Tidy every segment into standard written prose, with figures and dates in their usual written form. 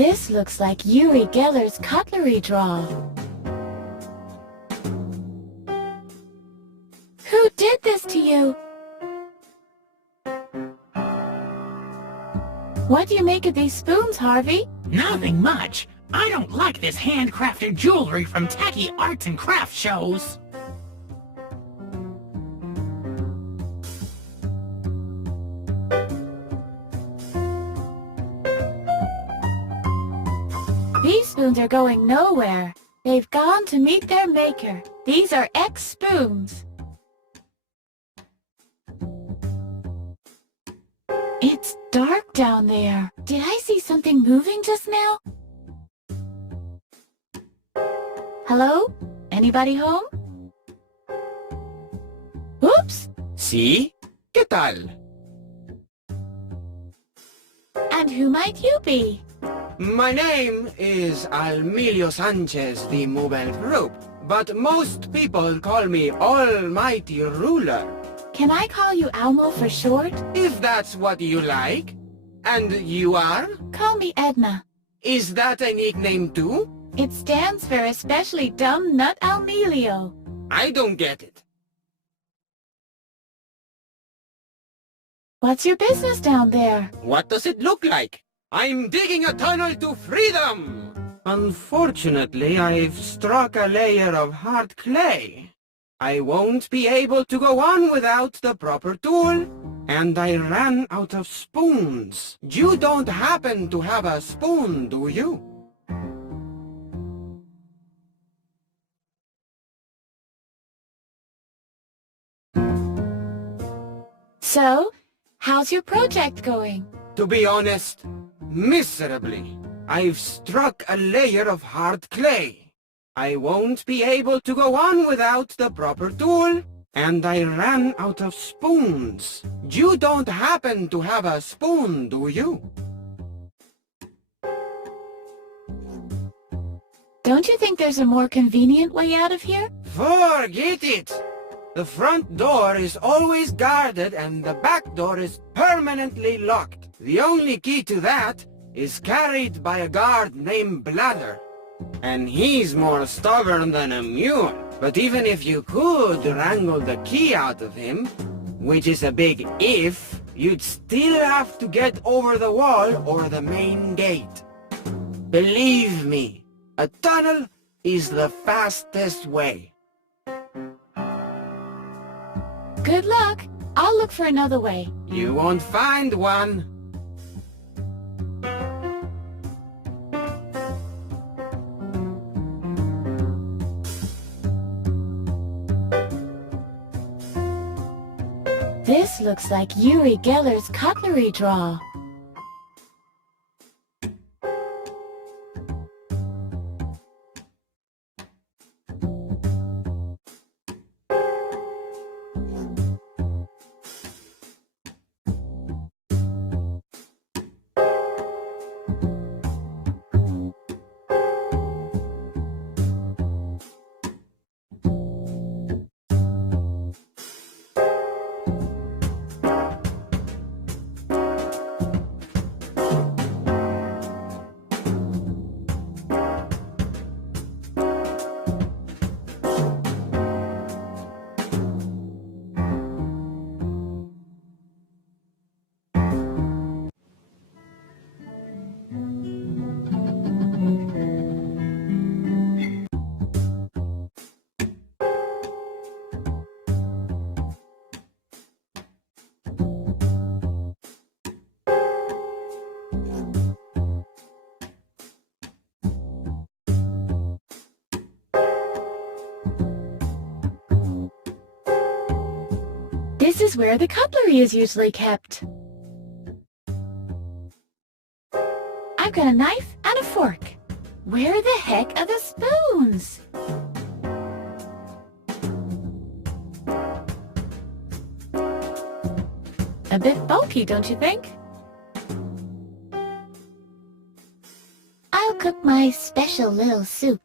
This looks like Uri Geller's cutlery drawer. Who did this to you? What do you make of these spoons, Harvey? Nothing much. I don't like this handcrafted jewelry from tacky arts and crafts shows. These spoons are going nowhere. They've gone to meet their maker. These are X spoons. It's dark down there. Did I see something moving just now? Hello? Anybody home? Oops! ¿Sí? ¿Qué tal? And who might you be? My name is Almilio Sanchez de Mobile Group, but most people call me Almighty Ruler. Can I call you Almo for short? If that's what you like. And you are? Call me Edna. Is that a nickname too? It stands for Especially Dumb Nut Almilio. I don't get it. What's your business down there? What does it look like? I'm digging a tunnel to freedom! Unfortunately, I've struck a layer of hard clay. I won't be able to go on without the proper tool, and I ran out of spoons. You don't happen to have a spoon, do you? So, how's your project going? To be honest, miserably. I've struck a layer of hard clay. I won't be able to go on without the proper tool, and I ran out of spoons. You don't happen to have a spoon, do you? Don't you think there's a more convenient way out of here? Forget it! The front door is always guarded and the back door is permanently locked. The only key to that is carried by a guard named Bladder. And he's more stubborn than a mule. But even if you could wrangle the key out of him, which is a big if, you'd still have to get over the wall or the main gate. Believe me, a tunnel is the fastest way. Good luck. I'll look for another way. You won't find one. This looks like Uri Geller's cutlery drawer. This is where the cutlery is usually kept. I've got a knife and a fork. Where the heck are the spoons? A bit bulky, don't you think? I'll cook my special little soup.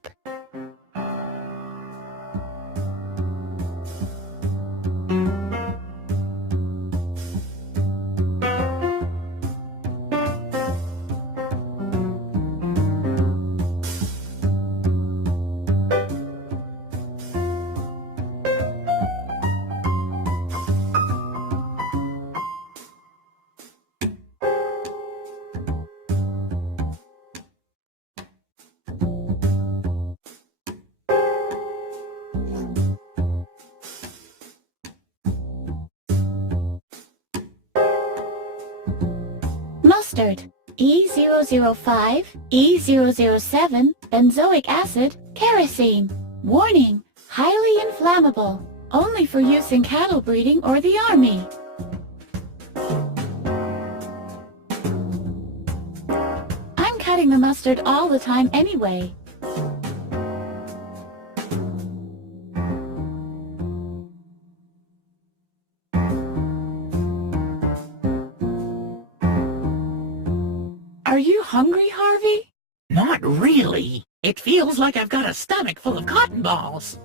mustard, E005, E007, benzoic acid, kerosene. Warning, highly inflammable. Only for use in cattle breeding or the army. I'm cutting the mustard all the time anyway. Are you hungry, Harvey? Not really. It feels like I've got a stomach full of cotton balls.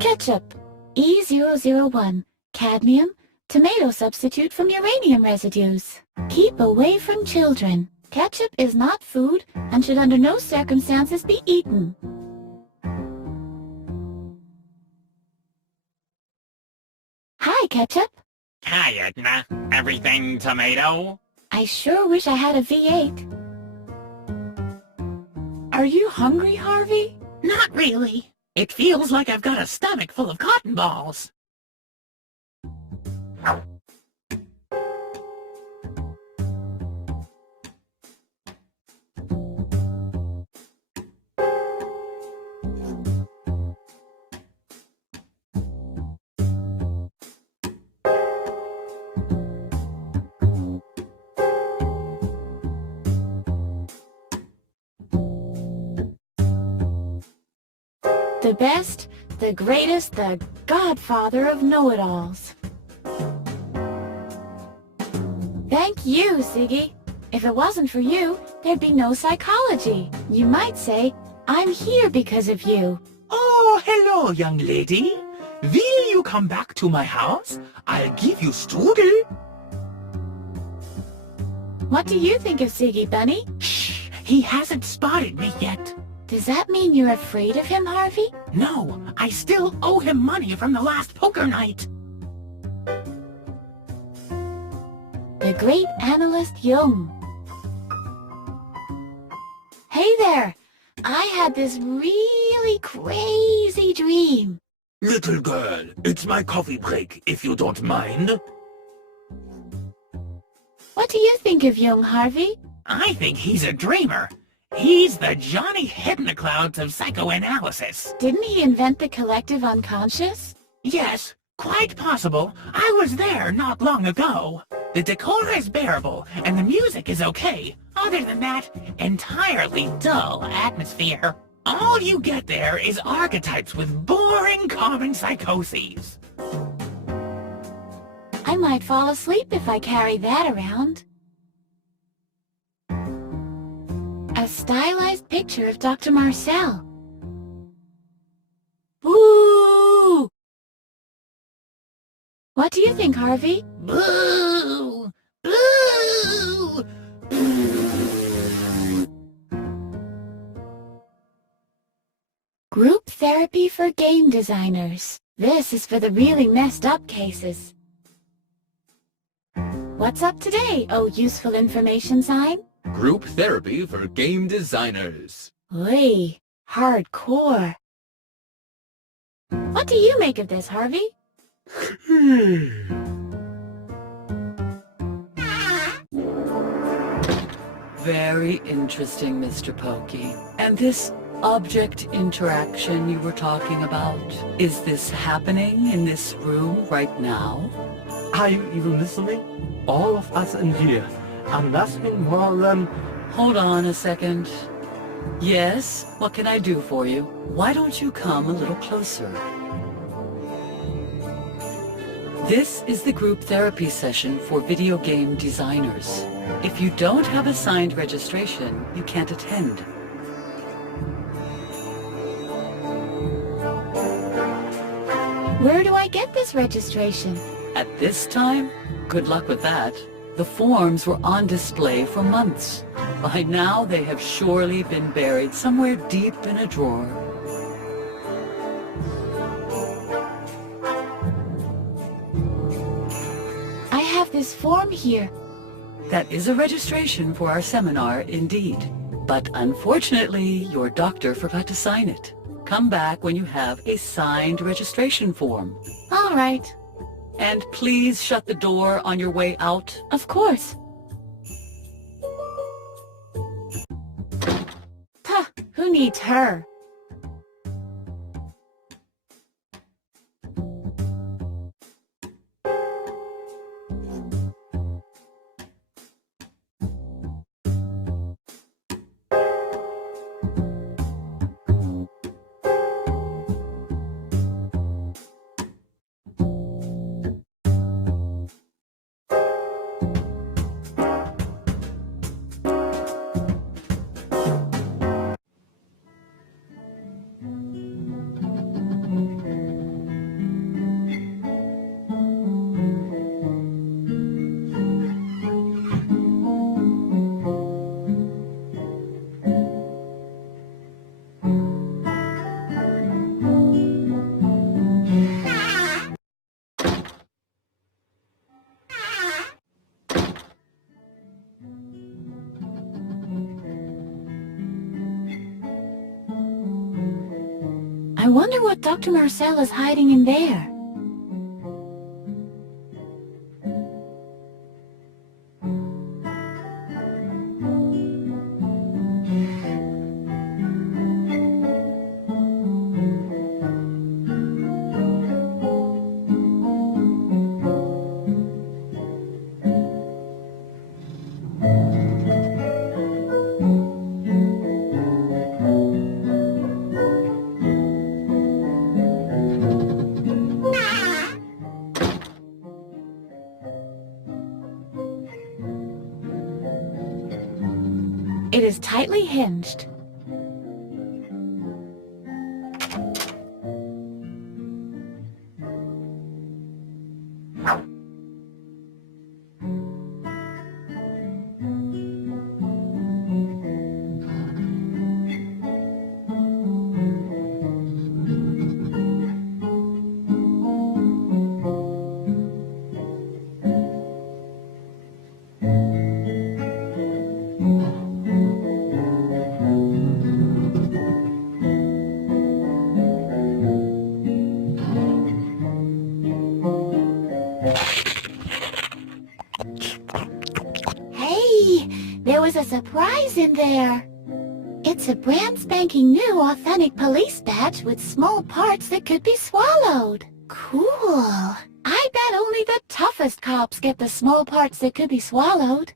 Ketchup, E001, cadmium, tomato substitute from uranium residues. Keep away from children. Ketchup is not food and should under no circumstances be eaten. Hi, Ketchup. Hi, Edna. Everything tomato? I sure wish I had a V8. Are you hungry, Harvey? Not really. It feels like I've got a stomach full of cotton balls. The best, the greatest, the godfather of know-it-alls. Thank you, Ziggy. If it wasn't for you, there'd be no psychology. You might say, I'm here because of you. Oh, hello, young lady. Will you come back to my house? I'll give you strudel. What do you think of Ziggy, Bunny? Shh! He hasn't spotted me yet. Does that mean you're afraid of him, Harvey? No, I still owe him money from the last poker night. The great analyst Jung. Hey there! I had this really crazy dream. Little girl, it's my coffee break, if you don't mind. What do you think of Jung, Harvey? I think he's a dreamer. He's the Johnny Hypnoclouds of psychoanalysis. Didn't he invent the collective unconscious? Yes, quite possible. I was there not long ago. The decor is bearable, and the music is okay. Other than that, entirely dull atmosphere. All you get there is archetypes with boring common psychoses. I might fall asleep if I carry that around. A stylized picture of Dr. Marcel. Boo! What do you think, Harvey? Boo! Boo! Group therapy for game designers. This is for the really messed up cases. What's up today, oh useful information sign? Group therapy for game designers. Oy, hardcore. What do you make of this, Harvey? Very interesting, Mr. Pokey. And this object interaction you were talking about, is this happening in this room right now? Are you even listening? All of us in here are nothing more than... Hold on a second. Yes, what can I do for you? Why don't you come a little closer? This is the group therapy session for video game designers. If you don't have a signed registration, you can't attend. Where do I get this registration? At this time, good luck with that. The forms were on display for months. By now, they have surely been buried somewhere deep in a drawer. I have this form here. That is a registration for our seminar, indeed. But unfortunately, your doctor forgot to sign it. Come back when you have a signed registration form. All right. And please shut the door on your way out. Of course. Huh, who needs her? I wonder what Dr. Marcel is hiding in there. It is tightly hinged. There was a surprise in there. It's a brand spanking new authentic police badge with small parts that could be swallowed. Cool. I bet only the toughest cops get the small parts that could be swallowed.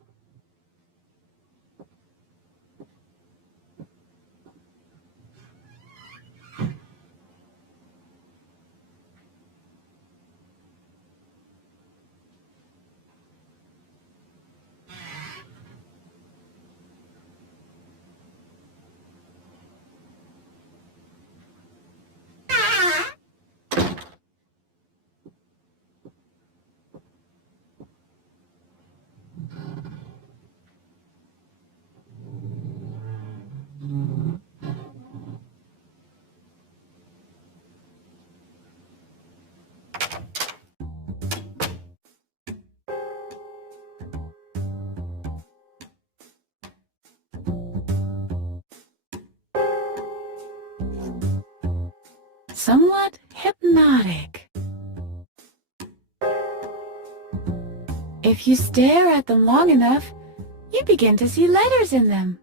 Somewhat hypnotic. If you stare at them long enough, you begin to see letters in them.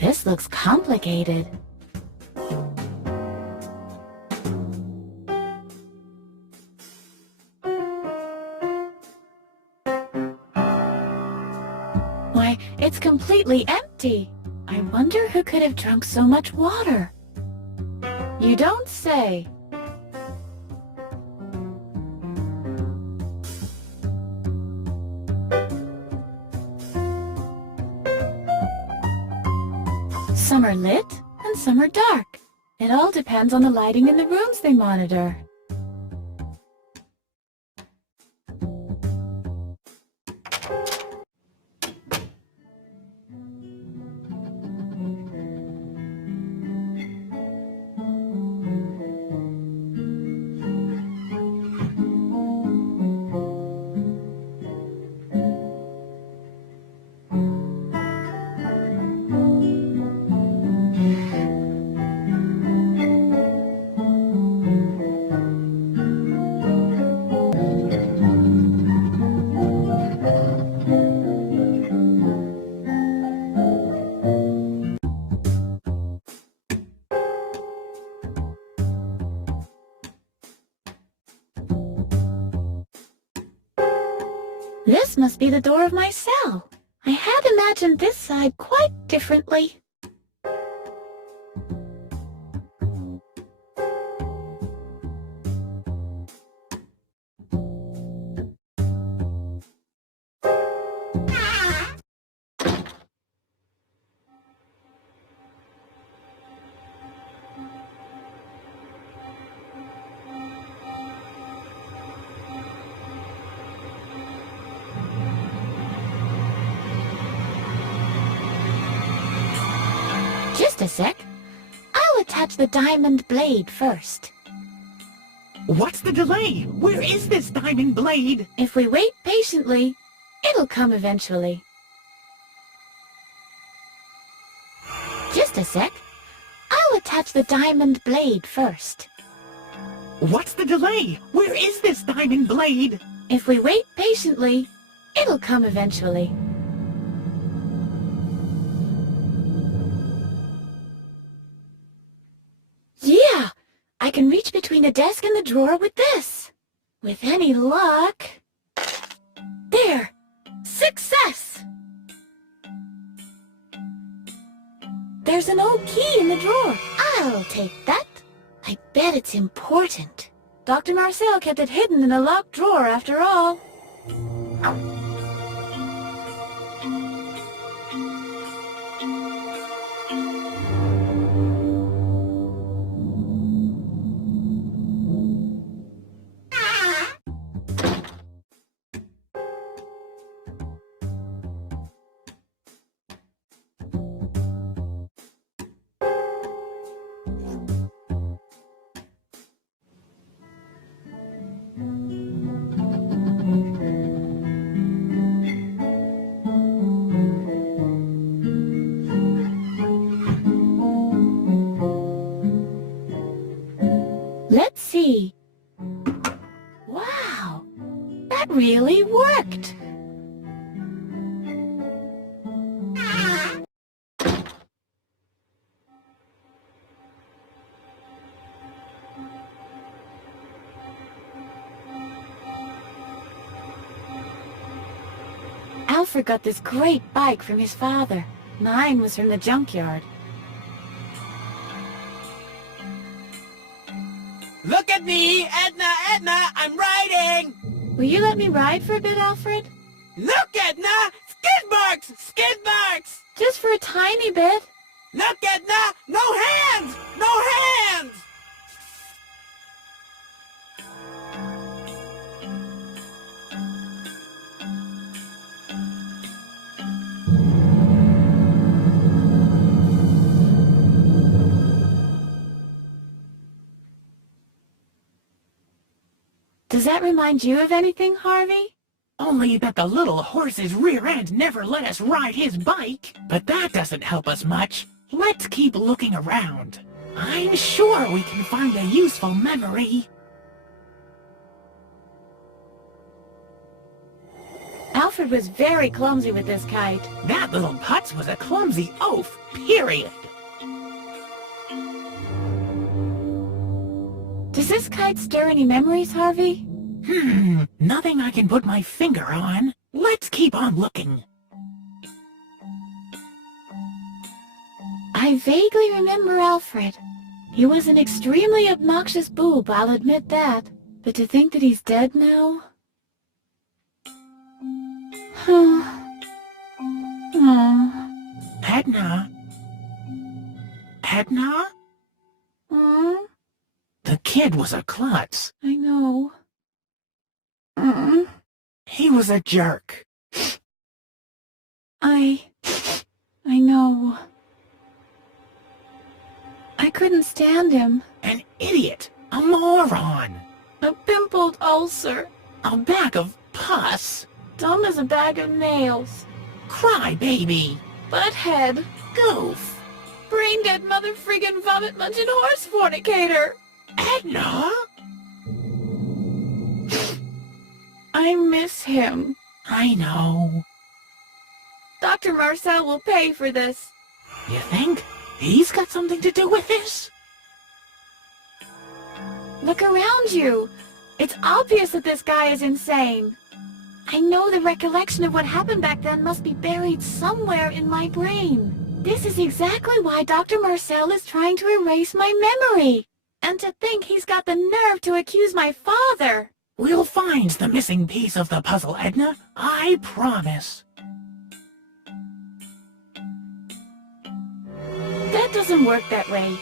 This looks complicated. Why, it's completely empty. I wonder who could have drunk so much water. You don't say. Some are lit and some are dark. It all depends on the lighting in the rooms they monitor. This must be the door of my cell. I had imagined this side quite differently. Just a sec. I'll attach the diamond blade first. What's the delay? Where is this diamond blade? If we wait patiently, it'll come eventually. Just a sec. I'll attach the diamond blade first. What's the delay? Where is this diamond blade? If we wait patiently, it'll come eventually. Yeah! I can reach between the desk and the drawer with this. With any luck... There! Success! There's an old key in the drawer. I'll take that. I bet it's important. Dr. Marcel kept it hidden in a locked drawer after all. Let's see. Wow, that really worked. Alfred got this great bike from his father. Mine was from the junkyard. Look at me! Edna! Edna! I'm riding! Will you let me ride for a bit, Alfred? Look, Edna! Skid marks! Skid marks! Just for a tiny bit. Look, Edna! No hands! No hands! Does that remind you of anything, Harvey? Only that the little horse's rear end never let us ride his bike. But that doesn't help us much. Let's keep looking around. I'm sure we can find a useful memory. Alfred was very clumsy with this kite. That little putz was a clumsy oaf, period. Does this kite stir any memories, Harvey? Nothing I can put my finger on. Let's keep on looking. I vaguely remember Alfred. He was an extremely obnoxious boob, I'll admit that. But to think that he's dead now? Edna? Edna? The kid was a klutz. I know. He was a jerk. I know. I couldn't stand him. An idiot. A moron. A pimpled ulcer. A bag of pus. Dumb as a bag of nails. Cry baby. Butthead. Goof. Brain-dead mother-friggin' vomit-munching horse fornicator. Edna? I miss him. I know. Dr. Marcel will pay for this. You think he's got something to do with this? Look around you. It's obvious that this guy is insane. I know the recollection of what happened back then must be buried somewhere in my brain. This is exactly why Dr. Marcel is trying to erase my memory. And to think he's got the nerve to accuse my father. We'll find the missing piece of the puzzle, Edna. I promise. That doesn't work that way.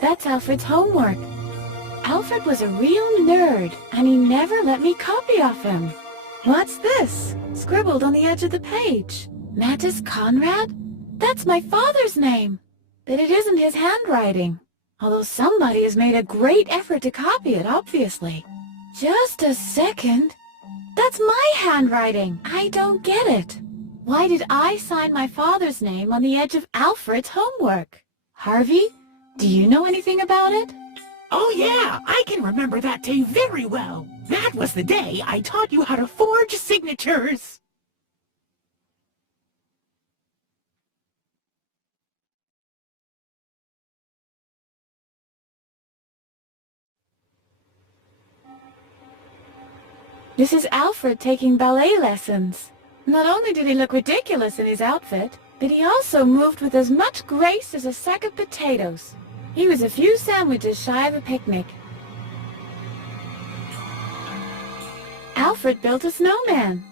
That's Alfred's homework. Alfred was a real nerd, and he never let me copy off him. What's this? Scribbled on the edge of the page. Mattis Conrad? That's my father's name. But it isn't his handwriting. Although somebody has made a great effort to copy it, obviously. Just a second. That's my handwriting. I don't get it. Why did I sign my father's name on the edge of Alfred's homework? Harvey, do you know anything about it? Oh yeah, I can remember that day very well. That was the day I taught you how to forge signatures. This is Alfred taking ballet lessons. Not only did he look ridiculous in his outfit, but he also moved with as much grace as a sack of potatoes. He was a few sandwiches shy of a picnic. Alfred built a snowman.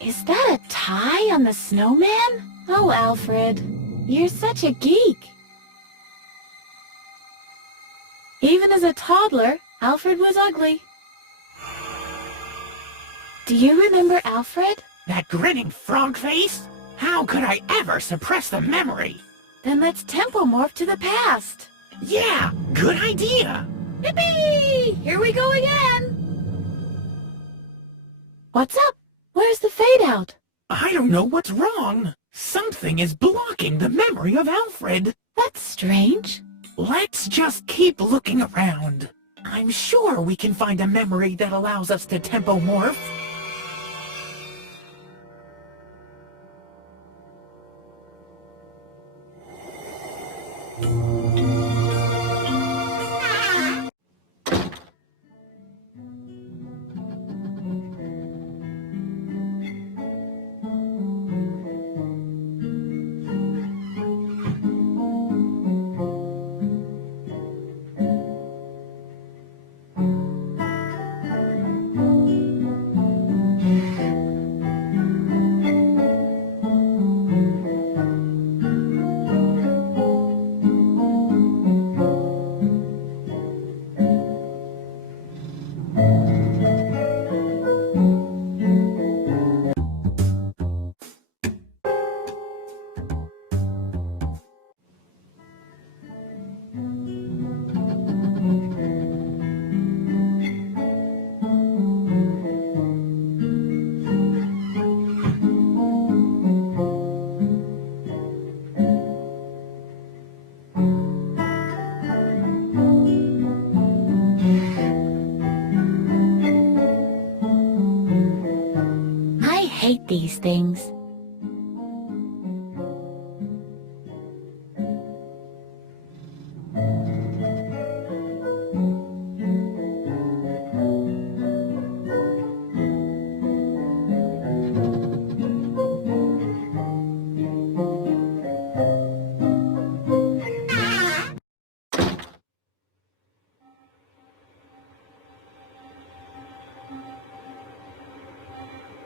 Is that a tie on the snowman? Oh, Alfred, you're such a geek. Even as a toddler, Alfred was ugly. Do you remember Alfred? That grinning frog face? How could I ever suppress the memory? Then let's tempo-morph to the past. Yeah, good idea. Yippee! Here we go again! What's up? Where's the fade-out? I don't know what's wrong. Something is blocking the memory of Alfred. That's strange. Let's just keep looking around. I'm sure we can find a memory that allows us to tempo-morph. Hate these things.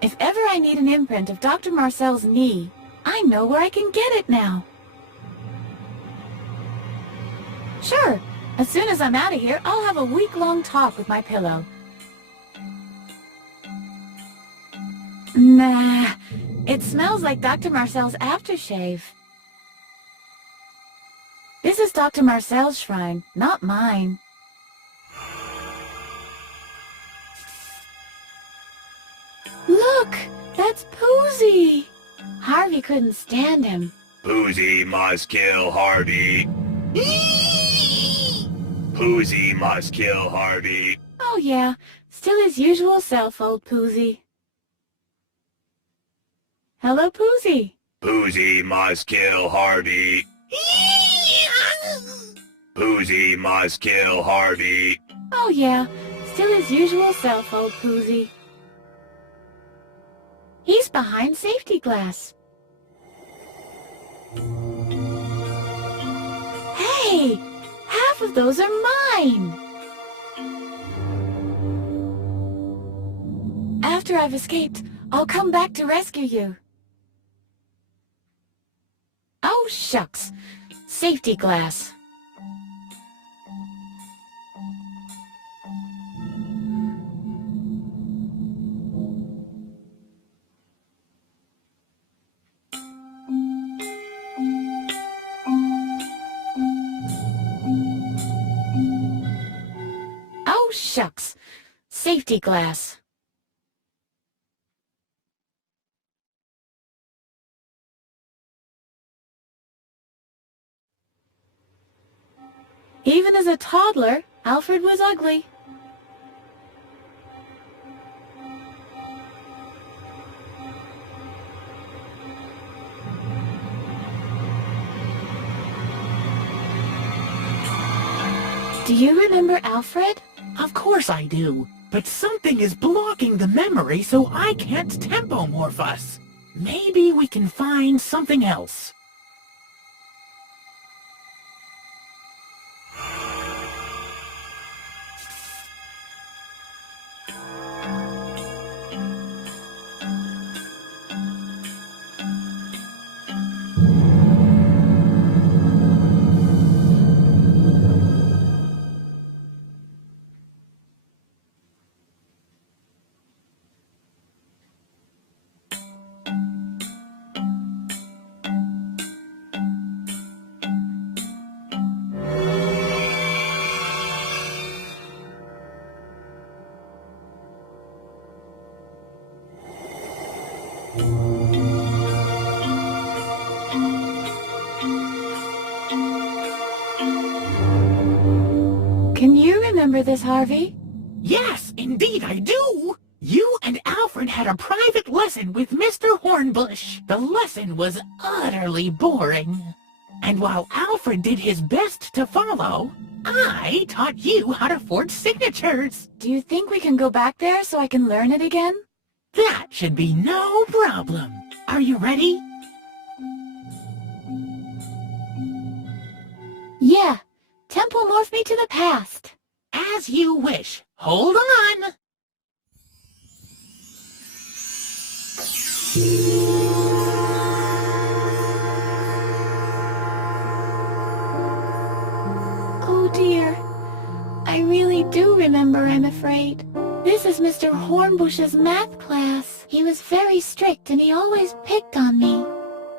If ever I need an imprint of Dr. Marcel's knee, I know where I can get it now. Sure, as soon as I'm out of here, I'll have a week-long talk with my pillow. Nah, it smells like Dr. Marcel's aftershave. This is Dr. Marcel's shrine, not mine. Look, that's Poozy. Harvey couldn't stand him. Poozy must kill Harvey. Poozy must kill Harvey. Oh yeah, still his usual self, old Poozy. Hello, Poozy. Poozy must kill Harvey. Poozy must kill Harvey. Oh yeah, still his usual self, old Poozy. He's behind safety glass. Hey! Half of those are mine! After I've escaped, I'll come back to rescue you. Oh, shucks. Safety glass. Oh, shucks. Safety glass. Even as a toddler, Alfred was ugly. Do you remember Alfred? Of course I do, but something is blocking the memory so I can't tempomorph us. Maybe we can find something else. Can you remember this, Harvey? Yes, indeed I do! You and Alfred had a private lesson with Mr. Hornbush. The lesson was utterly boring. And while Alfred did his best to follow, I taught you how to forge signatures. Do you think we can go back there so I can learn it again? That should be no problem. Are you ready? Yeah. Tempomorph me to the past. As you wish. Hold on. Oh dear. I really do remember, I'm afraid. This is Mr. Hornbush's math class. He was very strict and he always picked on me.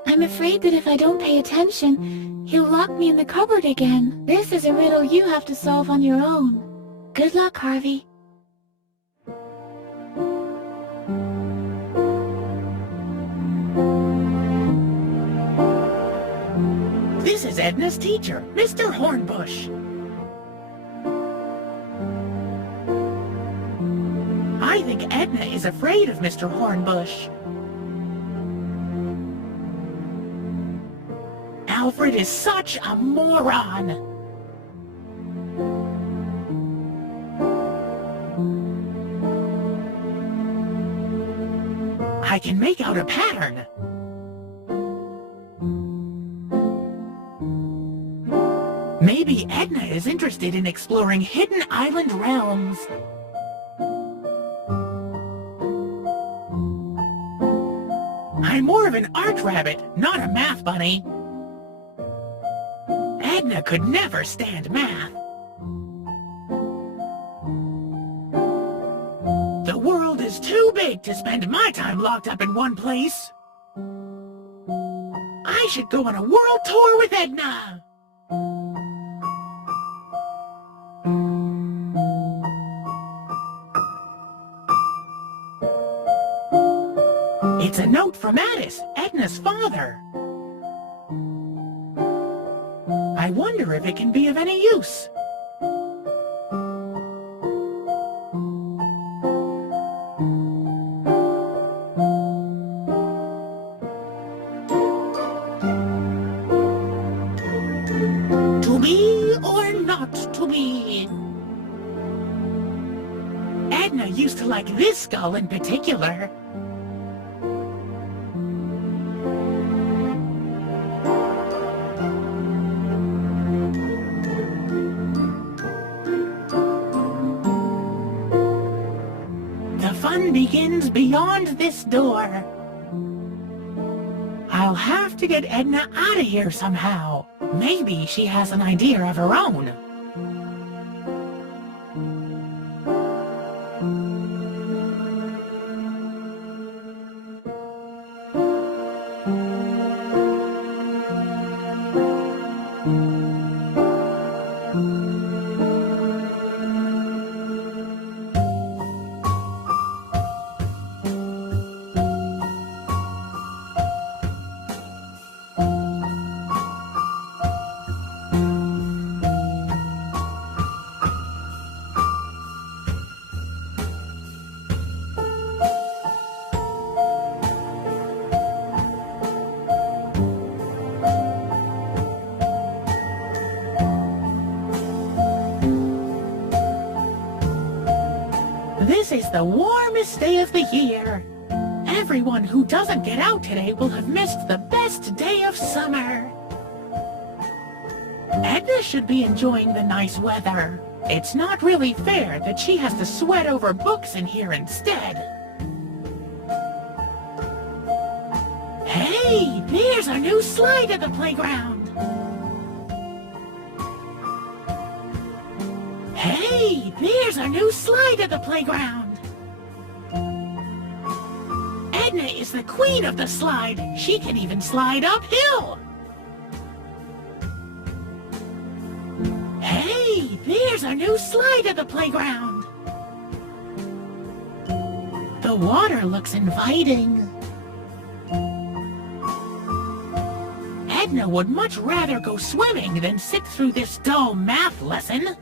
I'm afraid that if I don't pay attention, he'll lock me in the cupboard again. This is a riddle you have to solve on your own. Good luck, Harvey. This is Edna's teacher, Mr. Hornbush. I think Edna is afraid of Mr. Hornbush. Alfred is such a moron. I can make out a pattern. Maybe Edna is interested in exploring hidden island realms. I'm more of an art rabbit, not a math bunny. Edna could never stand math. The world is too big to spend my time locked up in one place. I should go on a world tour with Edna. It's a note from Addis, Edna's father. I wonder if it can be of any use. To be or not to be... Edna used to like this skull in particular. The fun begins beyond this door. I'll have to get Edna out of here somehow. Maybe she has an idea of her own. This is the warmest day of the year. Everyone who doesn't get out today will have missed the best day of summer. Edna should be enjoying the nice weather. It's not really fair that she has to sweat over books in here instead. Hey, there's a new slide at the playground. Hey, there's a new slide at the playground. Edna is the queen of the slide. She can even slide uphill. Hey, there's a new slide at the playground. The water looks inviting. Edna would much rather go swimming than sit through this dull math lesson.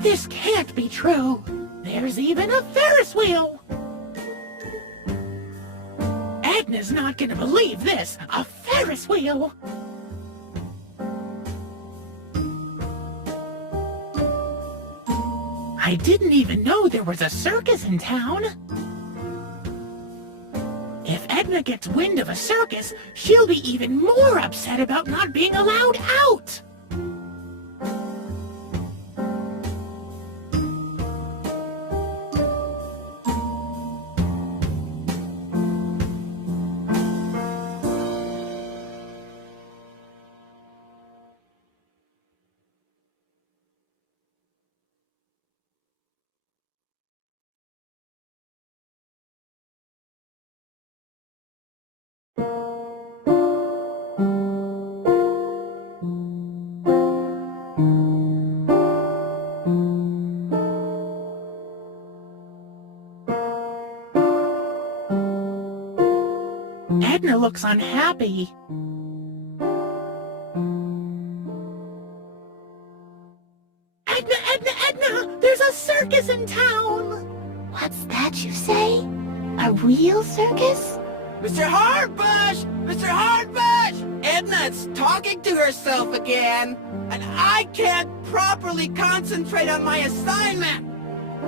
This can't be true. There's even a Ferris wheel. Edna's not gonna believe this. A Ferris wheel. I didn't even know there was a circus in town. If Edna gets wind of a circus, she'll be even more upset about not being allowed out. Edna looks unhappy. Edna! There's a circus in town! What's that you say? A real circus? Mr. Hardbush! Mr. Hardbush! Edna's talking to herself again, and I can't properly concentrate on my assignment!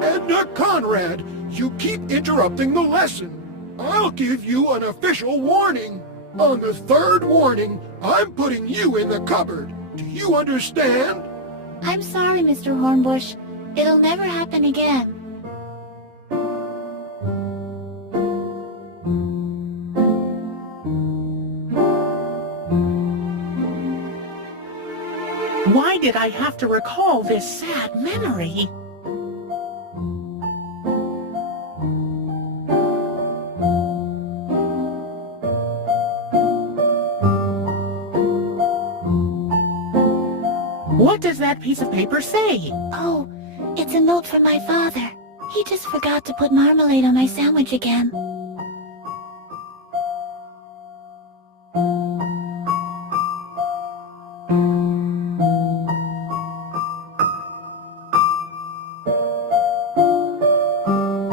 Edna Conrad, you keep interrupting the lesson. I'll give you an official warning. On the third warning, I'm putting you in the cupboard. Do you understand? I'm sorry, Mr. Hornbush. It'll never happen again. Why did I have to recall this sad memory? What does that piece of paper say? Oh, it's a note from my father. He just forgot to put marmalade on my sandwich again.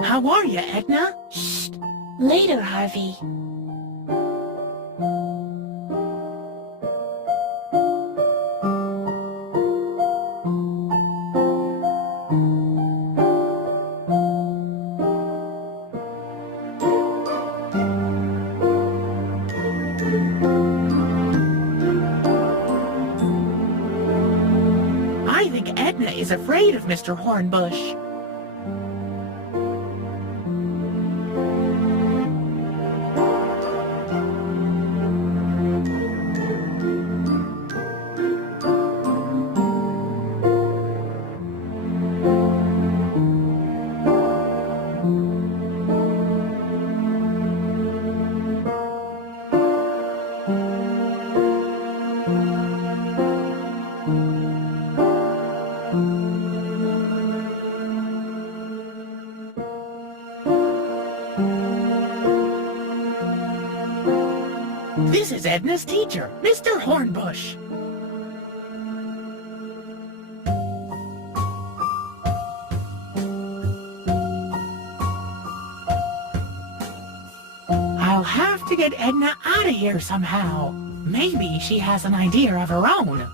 How are you, Edna? Shh! Later, Harvey. Edna is afraid of Mr. Hornbush. This is Edna's teacher, Mr. Hornbush. I'll have to get Edna out of here somehow. Maybe she has an idea of her own.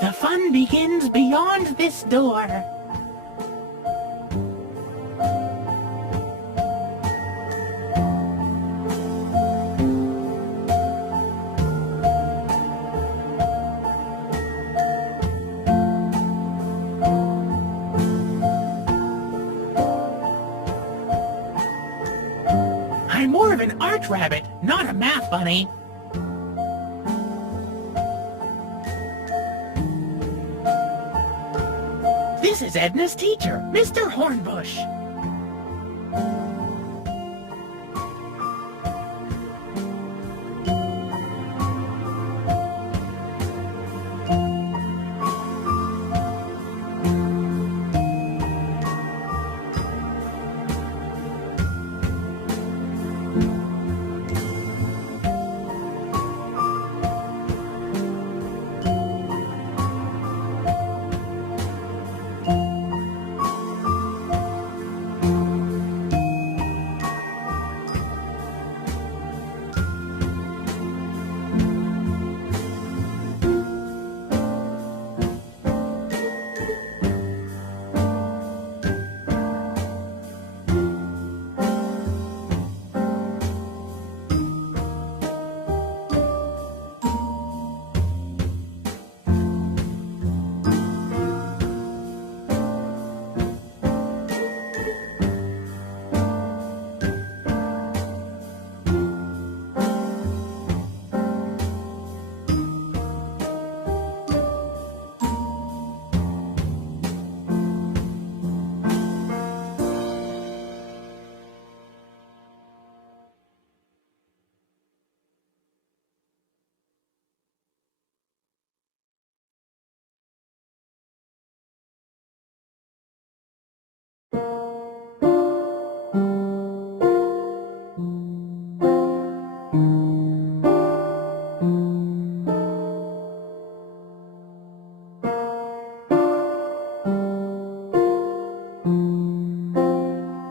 The fun begins beyond this door. I'm more of an art rabbit, not a math bunny. This is Edna's teacher, Mr. Hornbush.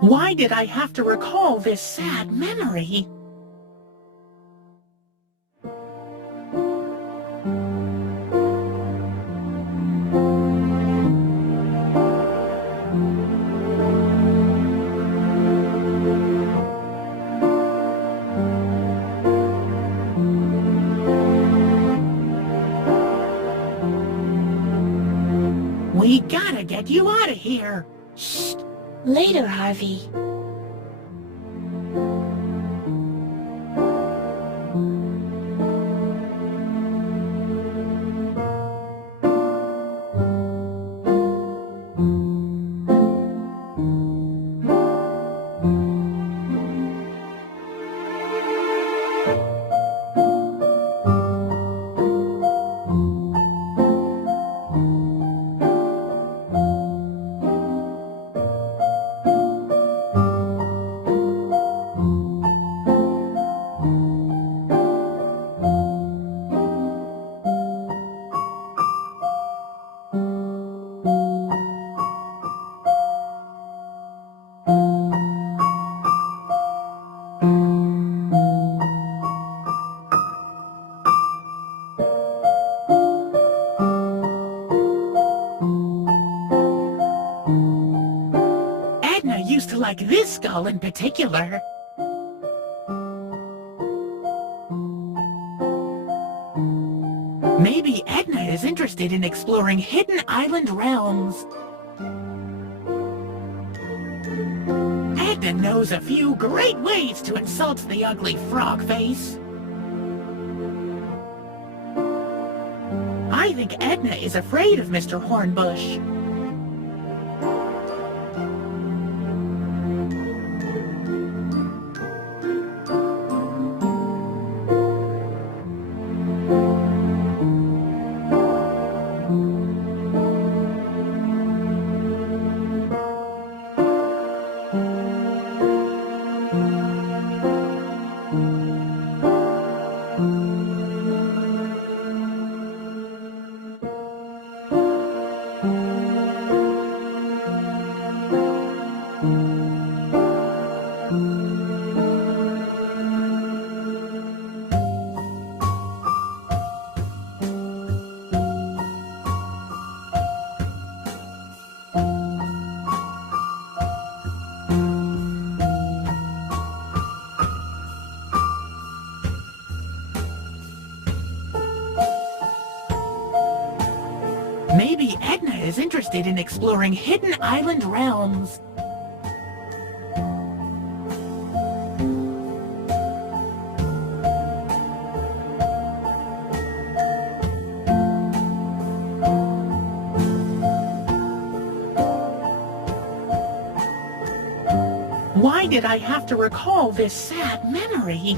Why did I have to recall this sad memory? We gotta get you out of here. Shh. Later, Harvey. Edna used to like this skull in particular. Maybe Edna is interested in exploring hidden island realms. Edna knows a few great ways to insult the ugly frog face. I think Edna is afraid of Mr. Hornbush. Maybe Edna is interested in exploring hidden island realms. Why did I have to recall this sad memory?